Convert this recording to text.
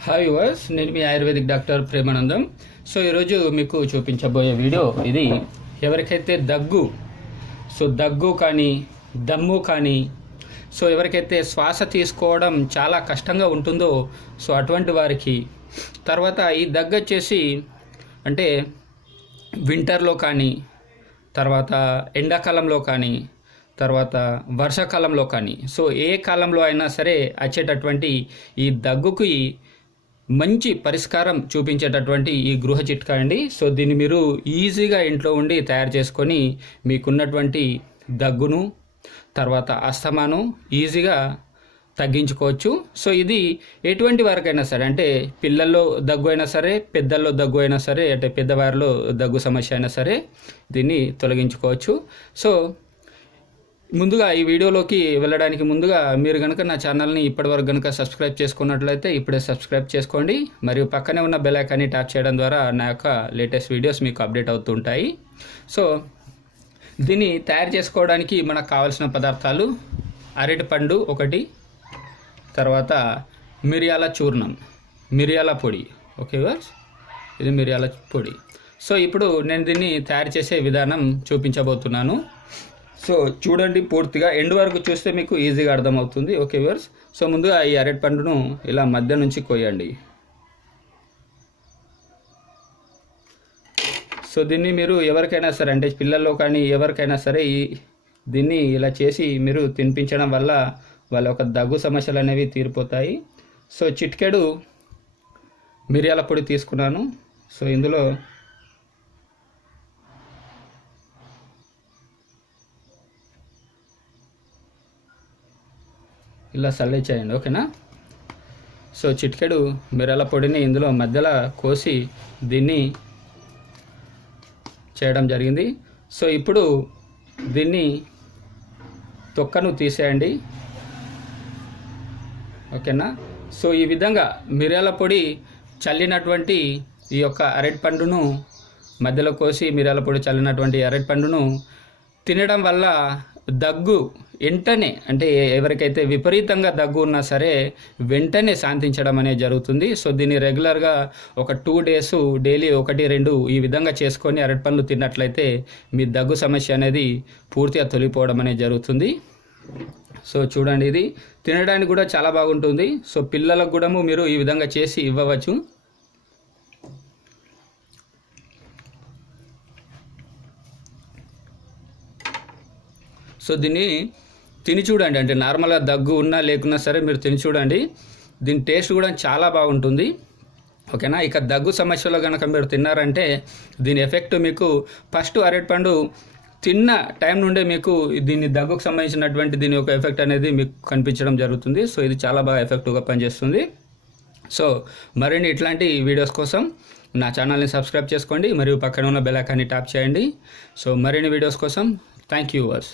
Hi వర్స్ నేను మీ ఆయుర్వేదిక్ డాక్టర్ ప్రేమానందం. సో ఈరోజు మీకు చూపించబోయే వీడియో ఇది. ఎవరికైతే దగ్గు సో దగ్గు కానీ దమ్ము కానీ సో ఎవరికైతే శ్వాస తీసుకోవడం చాలా కష్టంగా ఉంటుందో సో అటువంటి వారికి తర్వాత ఈ దగ్గు వచ్చేసి అంటే వింటర్లో కానీ తర్వాత ఎండాకాలంలో కానీ తర్వాత వర్షాకాలంలో కానీ సో ఏ కాలంలో అయినా సరే వచ్చేటటువంటి ఈ దగ్గుకి మంచి పరిష్కారం చూపించేటటువంటి ఈ గృహ చిట్కా అండి. సో దీన్ని మీరు ఈజీగా ఇంట్లో ఉండి తయారు చేసుకొని మీకున్నటువంటి దగ్గును తర్వాత అస్తమాను ఈజీగా తగ్గించుకోవచ్చు. సో ఇది ఎటువంటి వారికైనా సరే అంటే పిల్లల్లో దగ్గు అయినా సరే పెద్దల్లో దగ్గు అయినా సరే అంటే పెద్దవారిలో దగ్గు సమస్య అయినా సరే దీన్ని తొలగించుకోవచ్చు. సో ముందుగా ఈ వీడియోలోకి వెళ్ళడానికి ముందుగా మీరు కనుక నా ఛానల్ని ఇప్పటివరకు కనుక సబ్స్క్రైబ్ చేసుకున్నట్లయితే ఇప్పుడే సబ్స్క్రైబ్ చేసుకోండి. మరియు పక్కనే ఉన్న బెల్ ఐకాన్ని ట్యాప్ చేయడం ద్వారా నా యొక్క లేటెస్ట్ వీడియోస్ మీకు అప్డేట్ అవుతుంటాయి. సో దీన్ని తయారు చేసుకోవడానికి మనకు కావాల్సిన పదార్థాలు అరటి పండు ఒకటి తర్వాత మిరియాల చూర్ణం మిరియాల పొడి. ఓకే వర్స్ ఇది మిరియాల పొడి. సో ఇప్పుడు నేను దీన్ని తయారు చేసే విధానం చూపించబోతున్నాను. సో చూడండి పూర్తిగా. ఎండ్ వరకు చూస్తే మీకు ఈజీగా అర్థమవుతుంది. ఓకే వర్స్ సో ముందుగా ఈ అరటి పండును ఇలా మధ్య నుంచి కోయండి. సో దీన్ని మీరు ఎవరికైనా సరే అంటే పిల్లల్లో కానీ ఎవరికైనా సరే ఈ దీన్ని ఇలా చేసి మీరు తినిపించడం వల్ల వాళ్ళ యొక్క దగ్గు సమస్యలు అనేవి తీరిపోతాయి. సో చిట్కెడు మిరియాల పొడి తీసుకున్నాను. సో ఇందులో ఇలా సల్లే చేయండి ఓకేనా? సో చిటికెడు మిరల పొడిని ఇందులో మధ్యలో కోసి దీన్ని చేయడం జరిగింది. సో ఇప్పుడు దీన్ని తొక్కను తీసేయండి. ఓకేనా? సో ఈ విధంగా మిరియాల పొడి చల్లినటువంటి ఈ యొక్క అరటి పండును మధ్యలో కోసి మిరియాల పొడి చల్లినటువంటి అరటి పండును తినడం వల్ల దగ్గు వెంటనే అంటే ఎవరికైతే విపరీతంగా దగ్గు ఉన్నా సరే వెంటనే శాంతించడం అనేది జరుగుతుంది. సో దీన్ని రెగ్యులర్గా ఒక టూ డేస్ డైలీ ఒకటి రెండు ఈ విధంగా చేసుకొని అరటి పండ్లు తిన్నట్లయితే మీ దగ్గు సమస్య అనేది పూర్తిగా తొలిపోవడం అనేది జరుగుతుంది. సో చూడండి ఇది. తినడానికి కూడా చాలా బాగుంటుంది. సో పిల్లలకు కూడా మీరు ఈ విధంగా చేసి ఇవ్వవచ్చు. సో దీన్ని తిని చూడండి. అంటే నార్మల్గా దగ్గు ఉన్నా లేకున్నా సరే మీరు తిని చూడండి. దీని టేస్ట్ కూడా చాలా బాగుంటుంది. ఓకేనా? ఇక దగ్గు సమస్యలో కనుక మీరు తిన్నారంటే దీని ఎఫెక్ట్ మీకు ఫస్ట్ అరటిపండు తిన్న టైం నుండే మీకు దీన్ని దగ్గుకు సంబంధించినటువంటి దీని యొక్క ఎఫెక్ట్ అనేది మీకు కనిపించడం జరుగుతుంది. సో ఇది చాలా బాగా ఎఫెక్టివ్గా పనిచేస్తుంది. సో మరిన్ని ఇట్లాంటి వీడియోస్ కోసం నా ఛానల్ని సబ్స్క్రైబ్ చేసుకోండి. మరియు పక్కన ఉన్న బెల్ ఐకాన్ని ట్యాప్ చేయండి. సో మరిన్ని వీడియోస్ కోసం థ్యాంక్ యూ వర్స్.